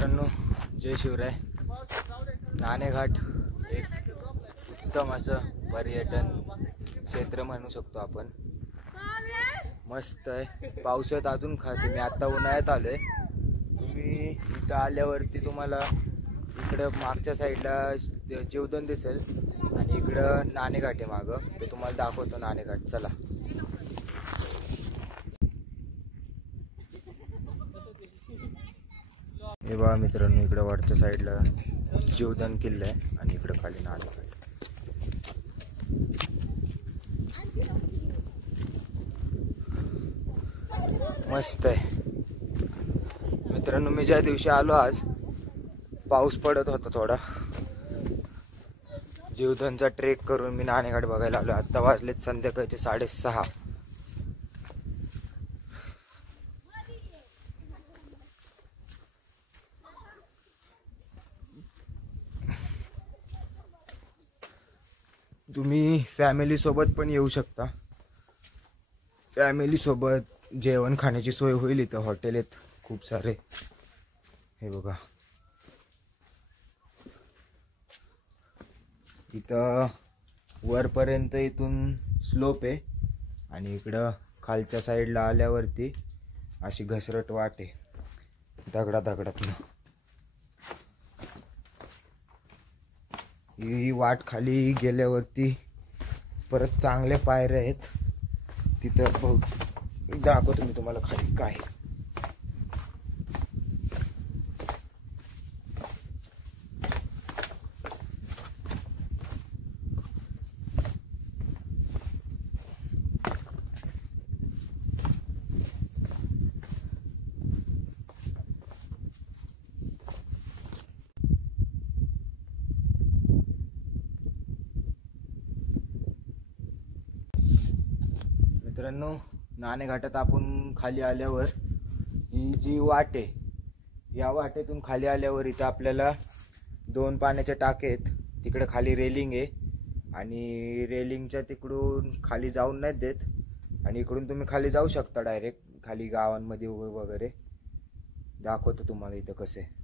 मित्रांनो, जय शिवराय। नाणेघाट एक उत्तम असं पर्यटन क्षेत्र म्हणू शकतो आपण। मस्त आहे, पावसात अजून खास आहे। मी आता उन्हाळ्यात आलोय। तुम्ही इथं आल्यावरती तुम्हाला इकडे मागच्या साईडला जीवदन दिसेल आणि इकडं नाणेघाट आहे मागं, ते तुम्हाला दाखवतो नाणेघाट। चला। हे बघा मित्रांनो, इकडे वरच्या साईडला जीवदान किल्ला आहे आणि इकडे खाली नाणेघाट। मस्त आहे मित्रांनो। मी ज्या दिवशी आलो आज पाऊस पडत होता थोडा। जीवदानचा ट्रेक करून मी नाणेघाट बघायला आलो। आता वाजलेत संध्याकाळचे 6:30। तुम्ही फॅमिली सोबत पण येऊ शकता। फॅमिली सोबत जेवण खाण्याची सोय होईल। इथं हॉटेल आहेत खूप सारे। हे बघा, इथं वरपर्यंत इथून स्लोप आहे आणि इकडं खालच्या साईडला आल्यावरती अशी घसरट वाट आहे दगडातनं। ही वाट खाली गेल्यावरती परत चांगले पायऱ्या आहेत। तिथं दाखवतो मी तुम्हाला खाली काय आहे। मित्रांनो, नाणेघाटात आपण खाली आल्यावर ही जी वाट आहे, या वाटेतून खाली आल्यावर इथं आपल्याला 2 पाण्याचे टाके आहेत। तिकडे खाली रेलिंग आहे आणि रेलिंगच्या तिकडून खाली जाऊन नाही देत आणि इकडून तुम्ही खाली जाऊ शकता डायरेक्ट खाली गावांमध्ये वगैरे। दाखवतो तुम्हाला इथं कसं आहे।